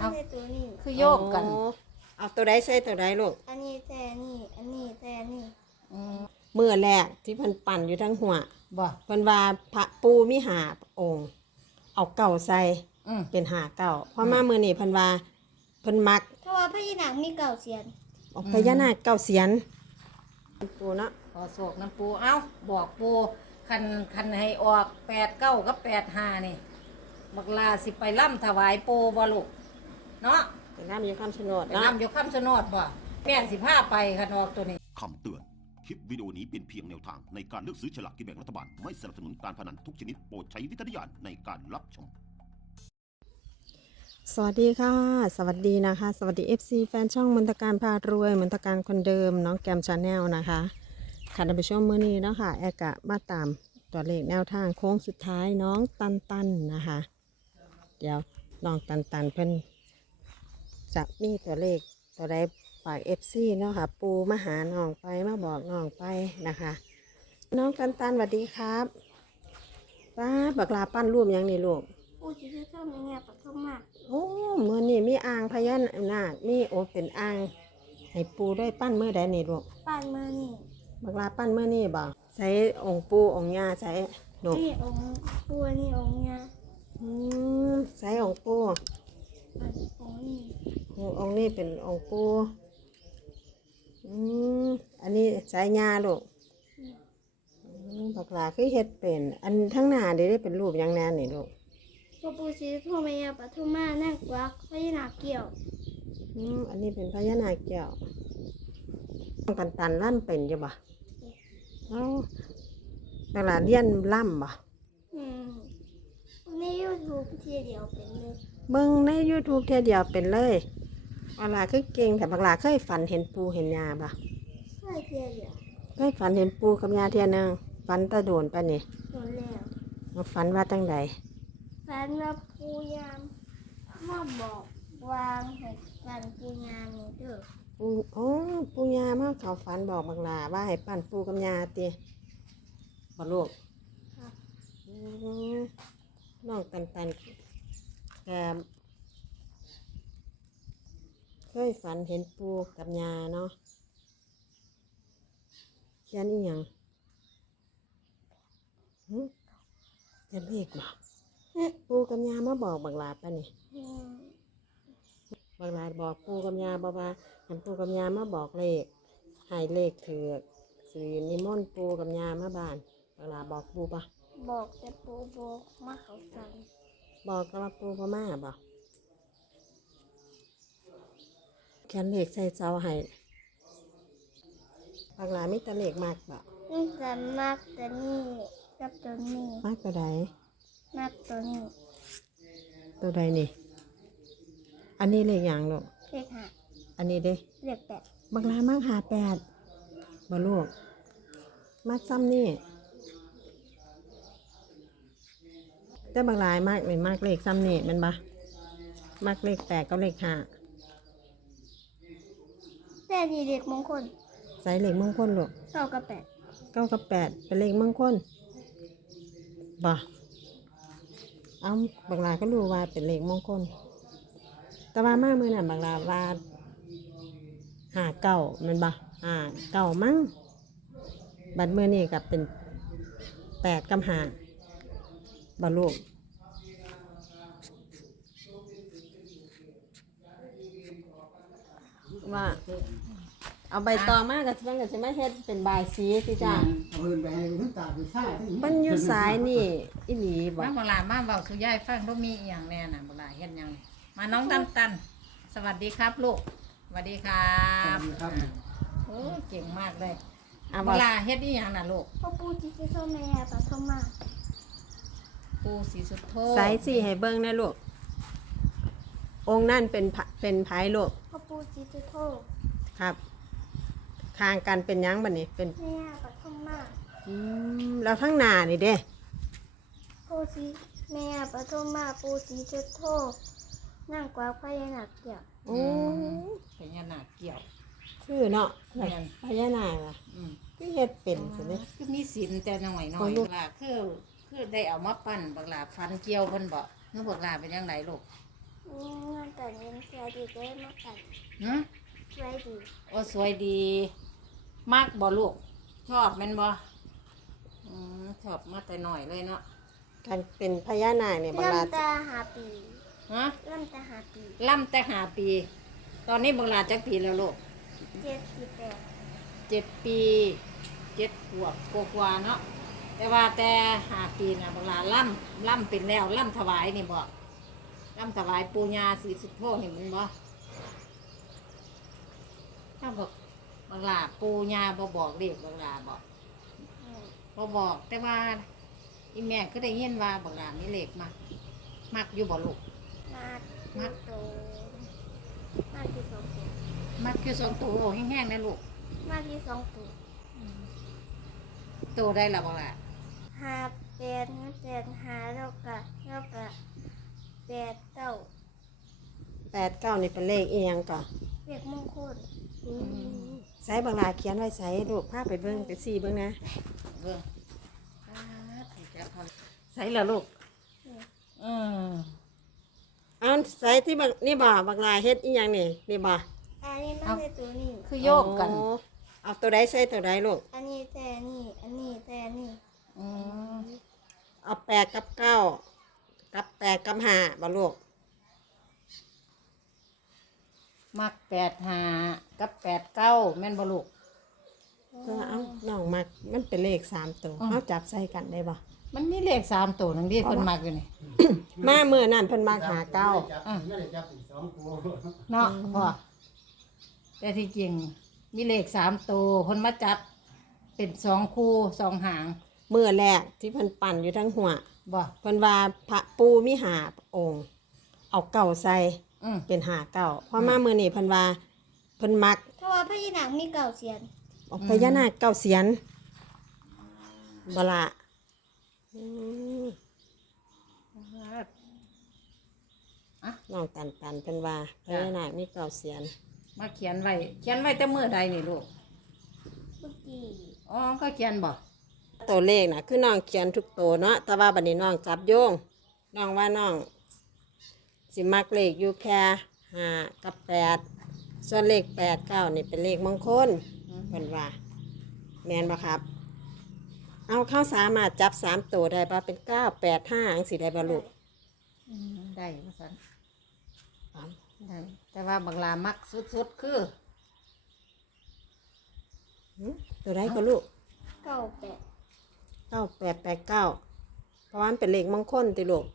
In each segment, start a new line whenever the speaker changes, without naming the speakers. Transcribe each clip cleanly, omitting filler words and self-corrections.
เอา
ตัวนี้
คือโยกกัน
เอาตัวใดใส่ตัวใดลูก
อันนี้แต่นี่อันนี้แต่นี่
มื้อแรกที่เพิ่นปั่นอยู่ทั้งหัว
บ่
เพิ่นว่าพระปูมีหาองค์ เอาเก่าใส่ เป็นหาเก่าพอมามื้อนี้เพิ่นว่าเพิ่นมัก
ถ้าว่าพระยีหนังมีเก่าเสียน
ออกพญานาคเก่าเสียนปูเนาะ
ขอโศกน้ำปูเอ้าบอกปูคันให้ออก89กับ85นี่บักลาสิไปล่ำถวายปูบ่ลูกเนาะ
เป็นน้ำอยู่คำชะโนด
ไป
เนาะ
ล่ำอยู่คำชะโนดบ่แม่นสิพาไปคันออกตัวนี้
คำเตือน คลิปวิดีโอนี้เป็นเพียงแนวทางในการเลือกซื้อฉลากกินแบ่งรัฐบาล ไม่สนับสนุนการพนันทุกชนิดโปรดใช้วิจารณญาณในการรับชม
สวัสดีค่ะ สวัสดีนะคะ สวัสดี FC แฟนช่องมนตการพารวยมนตการคนเดิมน้องแกมชาแนลนะคะค่ะท่านผู้ชมมื้อนี้เนาะค่ะแอกะมาตามตัวเลขแนวทางโค้งสุดท้ายน้องตันนะคะ เดี๋ยวน้องตันเพิ่นจะมีตัวเลขตัวใดฝาก FC เนาะค่ะปูมาหาน้องไปมาบอกน้องไปนะคะ น้องตันสวัสดีครับป้าบักลาปั้นรูปยังนี่ลูก
ผู้ที่ชื่อชอบในแง่ปัทมาก
โอ้มื่อนี่มีอ่างพญานาคมีโอเป็นอ่างให้ปูด้วยปั้นเมื่อใดนี่ลูก
ป้านมือนี่
บักลาปั้นเมื่อนี่บ่ใช้องค์ปูองค์ย่าใช้ลูก
นี่องค์ปูนี่องค์ยา
ใช้องค์ปู
องค์นี่
องค์นี้เป็นองค์ปูอันนี้ใช้ย่าลูกบักลาคือเฮ็ดเป็นอันทั้งหน้าได้เป็นรูปหยังแน่นี่ลูก
พระปูชีทั่วแม่ยาปัทมานั่งกวักพระยีหนักเกี่ยว
อันนี้เป็นพญานาคแก้วตันล่ำเป็นจ้ะบ่เอ้าบักลาเรียนล่ำบ่
ในยูทูบทีเดียวเป็นเลย
เบิ่งใน YouTube เทียเดียวเป็นเลยบักหลาคือเก่งแต่บักหลาเคยฝันเห็นปูเห็นยาปะ
ใช่ทีเดียว
เคยฝันเห็นปูกับยาเทียหนึงฝันตะโดนไปนี่
โดนแล้ว
มาฝันว่าจังใด
แฟนว่าปูยามมาบอกวางให้กันปูยามนี่เด้อ
ปูโอ้ปูยามาเขาฝันบอกบักหลาว่าให้ปั่นปูกับยาติบ่ลูก
ครับ
อืมน้องตันแกเคยฝันเห็นปูกับยาเนาะเขียนอีหยังเขียนเลขบ่ปูกับยามาบอกบักหลาปะนี่
อืม
บางรายบอกปูกับยาบอกว่าหันปูกับยามาบอกเลขให้เลขถือสื่อนิมนต์ปูกับยามาบ้านบางรายบอกปูปะ
บอกแต่ปูบอกมาเขาสั่ง
บอกกับว่าปูพ่อมาบอกแขนเลขใส่เสาให้บางรายไม่ตะเลขมากบอก
นี่แต่มากแต่นี่กับตัวนี้
มากตัวใด
มากตัวนี้
ตัวใดนี่อันนี้เลขอย่างลูก
เลขห้า
อันนี้เด้
เลขแปด
บางรายมากหา8บ่ลูกมากซ้ำนี่แต่บางรายมากเลยมากเลขซ้ำนี่แมันปะมากเลข8กับเลข5
แต่นี่เลขมงคล
ใส่เลขมงคลลูก
เก้ากับแปด
9กับ8เป็นเลขมงคลบ่เอาบางรายก็รู้ว่าเป็นเลขมงคลแต่ว่ามาเมื่อน่ะบางรายว่า59มันบ่59มั้งบัดเมื่อนี่กับเป็น8กับ5บ่ลูกว่าเอาใบตองมากกับมันก็จะไม่เฮ็ดเป็นใบายสีสิจ้า
เอาเงินไปให้ลูกตาไปซ่าที่
มันอยู่สายนี่อีหลีบ่
มาบักลามาเว้าสู่ยายฟังบ่มีอีหยังแน่น่ะบักลาเฮ็ดหยังมาน้องตันสวัสดีครับลูกสวัสดีครับ
ครับ
โอ้เก่งมากเลย
อ่ะ
บั
บ่
กลาเฮ็ดอีหยังน่ะลูก
พ่อปูที่ชื่อแม่ยาปัทมา
ปูสีสุดโท
สายสีให้เบิ่งนะลูกองค์นั่นเป็นไผลูก
พ่อปูที่ชื่อโทษ
ครับคางกันเป็นหยังบัดนี้เป็น
แม่ยาปัทมา
แล้วทั้งหน้านี่เด้
ปูชีแม่ยาปัทมาปูชีชื่อโทษนั่งกวักพระยีหนักเกี่ยว
โอ้
พญานาคเกี่ยว
ชื่อเนาะ
แม่น
พญานาคอะ
อืม
ที่เฮ็ดเป็นสิเด้
คือมีศีลแต่น้อยๆ
ของลูก
บักลาคือได้เอามาปั้นบักลาฟันเกี่ยวเพิ่นบ่เมื่อบักลาเป็นจังไดลูก
นี่งานแต่อนเย็นเสียดีได้มากัน
หึ
สวยดี
โอ้สวยดีมักบ่ลูกชอบแม่นบ่ชอบมาแต่หน่อยเลยเนาะ
การเป็นพญานาคเนี่ยบังลา
ลำตาหาปี
ฮะ
ลำตาหาปี
ล่ำแต่หาปี ตอนนี้บังลาจักปีแล้วลูก
78
7 ปี7 ขวบกว่าๆเนาะแต่ว่าแต่หาปีนะบังลาล่ำเป็นแล้วล่ำถวายนี่บ่ล่ำถวายปูญาศรีสุโธนี่มันบ่ถ้าบอกบังลาปูญาบ่บอกเด็กบังลาบอกบ่บอกแต่ว่าอีแม่ก็ได้ยินว่าบังลามีเลขมักอยู่บ่ลูก
มาโตมาที่สองตัว
มักคือ2 ตัวแห้งๆนะลูก
มาที่สองตัว
ตัวได้ละบังลา
หา8 7หาแล้วก็8 9
89นี่เป็นเลขอีหยังก่อน
เลขมงคล
ใส่บังลาเขียนไว้ใส่ลูกพาไปเบิ่งไปซี่เบิ่งนะ
เบิ่งใส่ละลูกอืม
เอาใส่ที่บักนี่บ่บังลาเฮ็ดอีหยังนี่บ่
อันนี้มันเป็นตัวนี้
คือโยกกัน
โอ้เอาตัวใดใส่ตัวใดลูก
อันนี้แต่นี่อันนี้แต่นี่
อืม
เอา8กับ9กับ8กับ5บ่ลูก
มัก85กับ89แม่นบ่ลูก
ก็เอาน้องมักมันเป็นเลข3ตัวเอาจับใส่กันได้บ่
มันมีเลข3ตัวนึงที่เพิ่นมักอยู่นี่
มามื้อนั้นเพิ่นมักหาเก้า
ไม่ได้จับอีก2ตัว
เนาะพ่อแต่ที่จริงมีเลข3ตัวเพิ่นมาจับเป็น2คู่2หาง
มื้อแรกที่เพิ่นปั่นอยู่ทั้งหัว
บ่
เพิ่นว่าพระปูมีหาองค์ เอาเก่าใส่
อืม
เป็นหาเก่าเพราะมามื้อนี้เพิ่นว่าเพิ่นมัก
เพราะว่าพญานาคมีเก่าเสียน
ออกพญานาคเก้าเสียนบ่ละอืมน้องตันเพิ่นว่าพญานาคมีเก้าเสียน
มาเขียนไว้แต่มื้อใดนี่ลูก
เมื่อกี้
อ๋อก็เขียนบ่
ตัวเลขน่ะคือน้องเขียนทุกตัวเนาะแต่ว่าบัดนี้น้องจับโยงน้องว่าน้องสิมักเลขอยู่แค่5กับ8ส่วนเลข8 9นี่เป็นเลขมงคลเพิ่นว่าแม่นบ่ครับ เอาเข้าสามารถจับ3ตัวได้บ่เป็น9 8 5จังสิได้บ่ลูก
ได้ว่าซั่นได้แต่ว่าบางลามักสุดๆคือ
ตัวใดก็ลูก
98
9889เพราะว่ามันเป็นเลขมงคลติลูก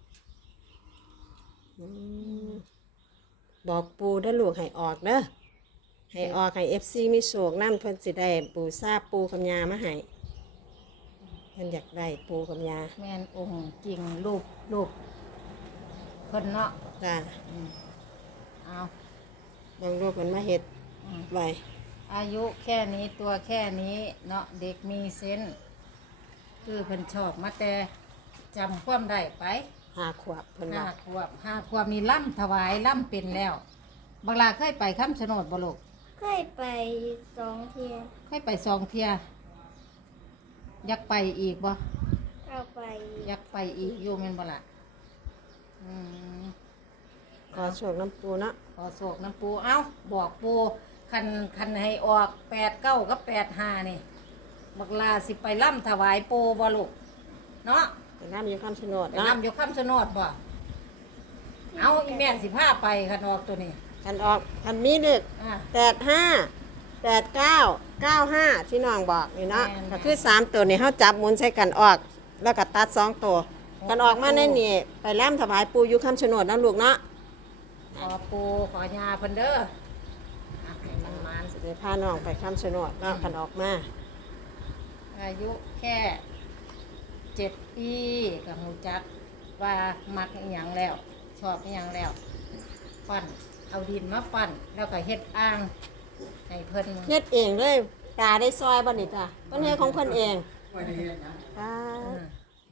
บอกปูได้อลูกให้ออกเด้อให้ออกให้ FC มีโชคนั่นเพิ่นสิได้ปูซาปูกับยามาให้เพิ่นอยากได้ปูกับยา
แม่นองค์จริงรูปเพิ่นเนาะ
จ้า
เอา
บางรูปมันมาเฮ็ดไว้
อายุแค่นี้ตัวแค่นี้เนาะเด็กมีเซนส์คือเพิ่นชอบมาแต่จำความได้ไป
5 ขวบเพิ่นว่า
5 ขวบมีล่ำถวายล่ำเป็นแล้วบางลาเคยไปคำชะโนดบ่ลูก
เคยไป2 เที่ย
เคยไป2 เที่ยอยากไปอีกบ่
เราไป
อยากไปอีกอยู่แม่นบ่ล่ะอืม
ขอโชคน้ำปูเนาะ
ขอโศกน้ำปูเอ้าบอกปูคันให้ออก89กับ85นี่บักลาสิไปล่ำถวายปูบ่ลูกเนาะ
เป็นน้ำอยู่คำชะโนด
ไป
เนาะ
ล่ำอยู่คำชะโนดบ่เอาอีแม่สิพาไปคันออกตัวนี้
คันมีเลข
อ่า
85 89 95ที่น้องบอกนี่เนาะ
แม่น
ก็คือ3ตัวนี่เฮาจับหมุนใส่กันออก แล้วก็ตัด2ตัวกันออกมาในนี่ไปแล่มถวายปูอยู่คำชะโนดนะลูกเนาะ
ขอปูขอยาเพิ่นเด้ออ่ะให้มันมาน
สิได้พาน้องไปคำชะโนดเนาะกันออกมา
อายุแค่7 ปีก็ฮู้จักว่ามักอีหยังแล้ว ชอบอีหยังแล้ว ปั้นเอาดินมาปั้นแล้วก็เฮ็ดอ่างให้เพิ่น
เฮ็ดเองเลยตาได้ซอยบ่นี่จ้ะเพิ่นเฮ็ดของเพิ่นเอง
ไม่ได้เฮ็ดหยัง
ค่ะ
อืม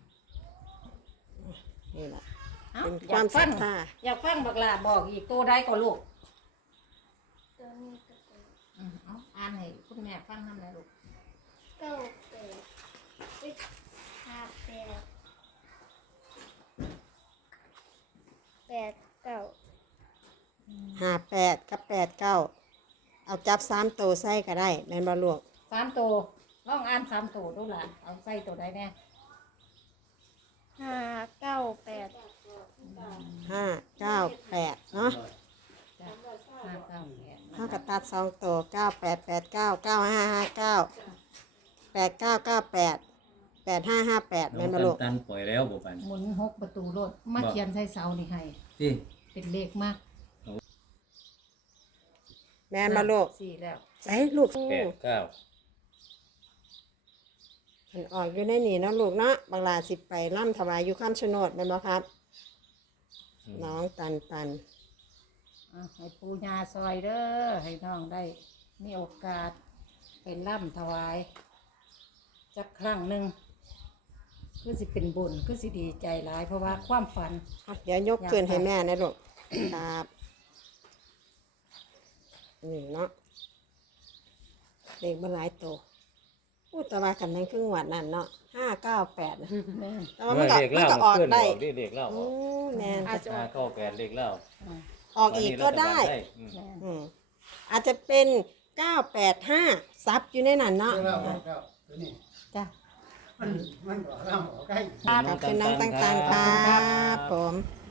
นี่ล่ะ
เอ้า
เป็น
อยากฟัง
ความศรัทธา
อยากฟังบักหลาบอกอีกตัวใดก็ลูก
ตัวนี้ก็เป็น
เอาอ่านให้คุณแม่ฟังนำเลยลูก
98เอ้ย58 89
58กับ89เอาจับ3ตัวใส่ก็ได้แม่นบ่ลูก
3ตัวลองอ่าน3ตัวดูล่ะเอาใส่ตัวใดแน่
598
598เนาะ
จ้ะ598
เฮาก็ตัด2ตัว9889 9559 8998 8558
น้อ
แม่
ง
นบ่ลูก
ตันปล่อยแล้วบ่ปัน
หมุน6ประตูรถมาเขียนใส่เสานี่ให้
ที่
เป็นเลขมาก
แม่นบ่ลูก
สี่แล้ว
ใส่ลูก
89
มันออกอยู่ในนี่เนาะลูกเนาะบางลาสิไปร่ำถวายอยู่ข้ามชะโนดแม่นบ่ครับ น้องตัน
ให้ปูญาซอยเด้อให้น้องได้มีโอกาสเป็นล่ำถวายจักครั้งหนึ่งคือสิเป็นบุญคือสิดีใจหลาย เพราะว่าความฝัน
อ่ะเดี๋ยวยกขึ้นให้แม่นะลูก ครับนี่เนาะเด็กบ่หลายโตพูดแต่ว่ากันนั้นครึ่งหวัดนั่นเนาะ598
แม่น
แต่ว่ามันก็ออกได้
เลขเล่า
อือแม่น
598เลขเล่า
ออกอีกก็ได้
แม่น
อืมอาจจะเป็น 985 ซับอยู่ในนั้นเนาะ
เจ้าเราบอกเจ้าตัวนี้
จ้ะ
มันบอกเราบอกใกล้
ขอบคุณน้องตังๆครับผม